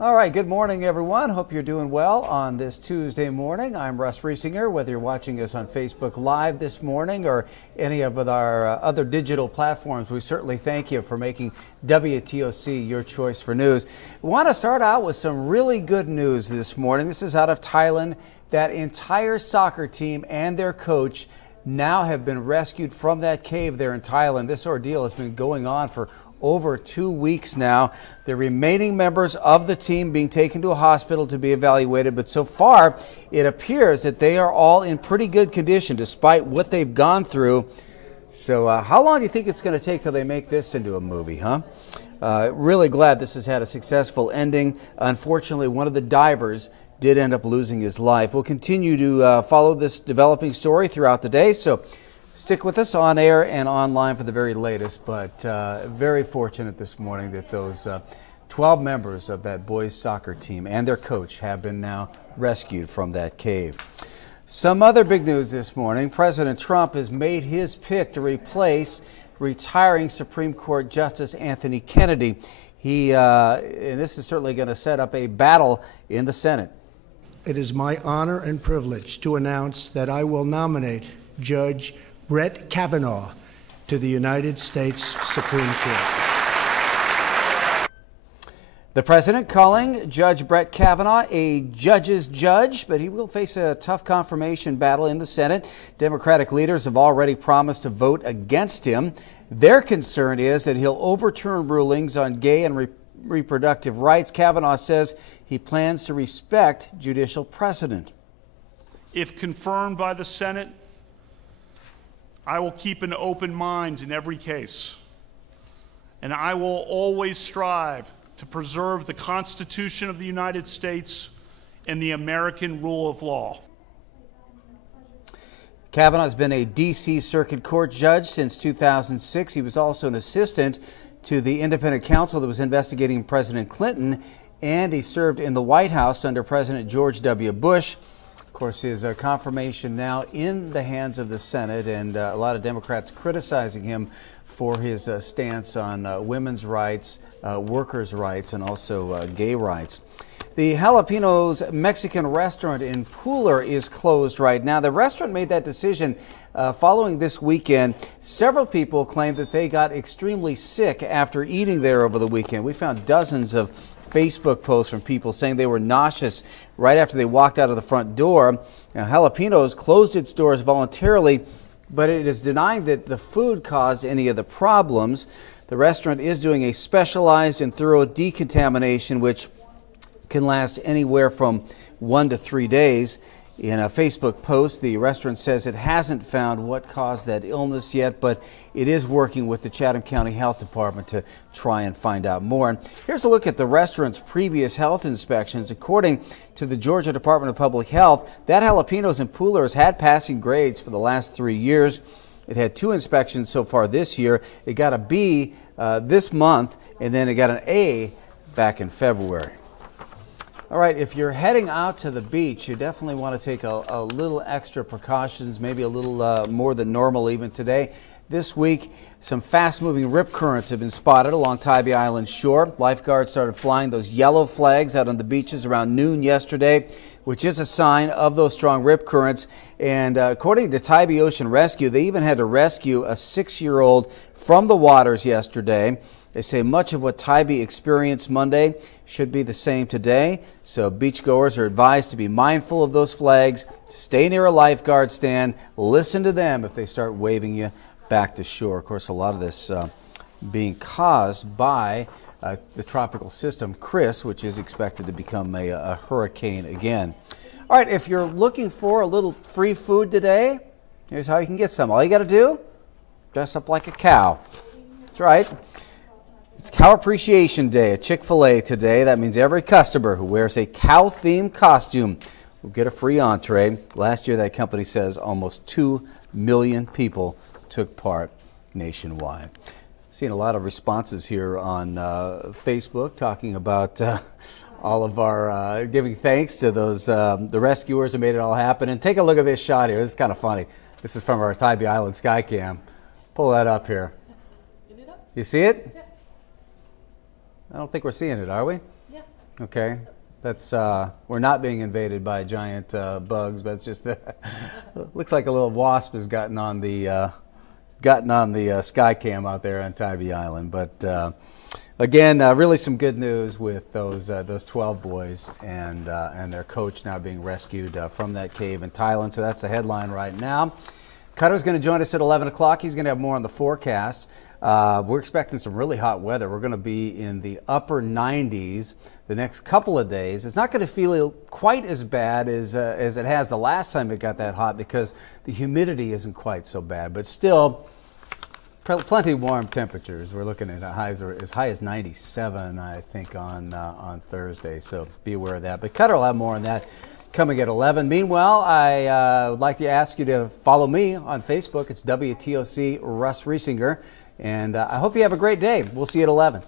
All right, good morning, everyone. Hope you're doing well on this Tuesday morning. I'm Russ Riesinger. Whether you're watching us on Facebook Live this morning or any of our other digital platforms, we certainly thank you for making WTOC your choice for news. We want to start out with some really good news this morning. This is out of Thailand. That entire soccer team and their coach now have been rescued from that cave there in Thailand. This ordeal has been going on for over 2 weeks now. The remaining members of the team being taken to a hospital to be evaluated, but so far it appears that they are all in pretty good condition despite what they've gone through. So how long do you think it's going to take till they make this into a movie, huh? Really glad this has had a successful ending. Unfortunately, one of the divers did end up losing his life. We'll continue to follow this developing story throughout the day, so stick with us on air and online for the very latest, but very fortunate this morning that those 12 members of that boys soccer team and their coach have been now rescued from that cave. Some other big news this morning. President Trump has made his pick to replace retiring Supreme Court Justice Anthony Kennedy. And this is certainly going to set up a battle in the Senate. It is my honor and privilege to announce that I will nominate Judge Brett Kavanaugh to the United States Supreme Court. The president calling Judge Brett Kavanaugh a judge's judge, but he will face a tough confirmation battle in the Senate. Democratic leaders have already promised to vote against him. Their concern is that he'll overturn rulings on gay and reproductive rights. Kavanaugh says he plans to respect judicial precedent. If confirmed by the Senate, I will keep an open mind in every case, and I will always strive to preserve the Constitution of the United States and the American rule of law. Kavanaugh has been a D.C. Circuit Court judge since 2006. He was also an assistant to the independent counsel that was investigating President Clinton, and he served in the White House under President George W. Bush. Of course, his confirmation now in the hands of the Senate, and a lot of Democrats criticizing him for his stance on women's rights, workers' rights, and also gay rights. The Jalapenos Mexican restaurant in Pooler is closed right now. The restaurant made that decision following this weekend. Several people claimed that they got extremely sick after eating there over the weekend. We found dozens of Facebook posts from people saying they were nauseous right after they walked out of the front door. Now, Jalapenos closed its doors voluntarily, but it is denying that the food caused any of the problems. The restaurant is doing a specialized and thorough decontamination, which can last anywhere from 1 to 3 days. In a Facebook post, the restaurant says it hasn't found what caused that illness yet, but it is working with the Chatham County Health Department to try and find out more. And here's a look at the restaurant's previous health inspections. According to the Georgia Department of Public Health, that Jalapenos in Pooler has had passing grades for the last 3 years. It had 2 inspections so far this year. It got a B this month, and then it got an A back in February. All right, if you're heading out to the beach, you definitely want to take a little extra precautions, maybe a little more than normal even today. This week, some fast-moving rip currents have been spotted along Tybee Island shore. Lifeguards started flying those yellow flags out on the beaches around noon yesterday, which is a sign of those strong rip currents. And according to Tybee Ocean Rescue, they even had to rescue a 6-year-old from the waters yesterday. They say much of what Tybee experienced Monday should be the same today, so beachgoers are advised to be mindful of those flags, stay near a lifeguard stand, listen to them if they start waving you back to shore. Of course, a lot of this being caused by the tropical system Chris, which is expected to become a hurricane again. All right, if you're looking for a little free food today, here's how you can get some. All you got to do, dress up like a cow. That's right. It's Cow Appreciation Day at Chick-fil-A today. That means every customer who wears a cow-themed costume will get a free entree. Last year, that company says almost 2 million people took part nationwide. Seeing a lot of responses here on Facebook talking about all of our giving thanks to those the rescuers who made it all happen. And take a look at this shot here. This is kind of funny. This is from our Tybee Island Skycam. Pull that up here. You see it? I don't think we're seeing it, are we? Yeah. Okay, that's we're not being invaded by giant bugs, but it's just that looks like a little wasp has gotten on the sky cam out there on Tybee Island. But again, really some good news with those 12 boys and their coach now being rescued from that cave in Thailand. So that's the headline right now. Cutter's going to join us at 11 o'clock. He's going to have more on the forecast. We're expecting some really hot weather. We're going to be in the upper 90s the next couple of days. It's not going to feel quite as bad as it has the last time it got that hot because the humidity isn't quite so bad, but still plenty warm temperatures. We're looking at highs as high as 97, I think, on Thursday, so be aware of that. But Cutter will have more on that coming at 11. Meanwhile, I would like to ask you to follow me on Facebook. It's WTOC Russ Riesinger. And I hope you have a great day. We'll see you at 11.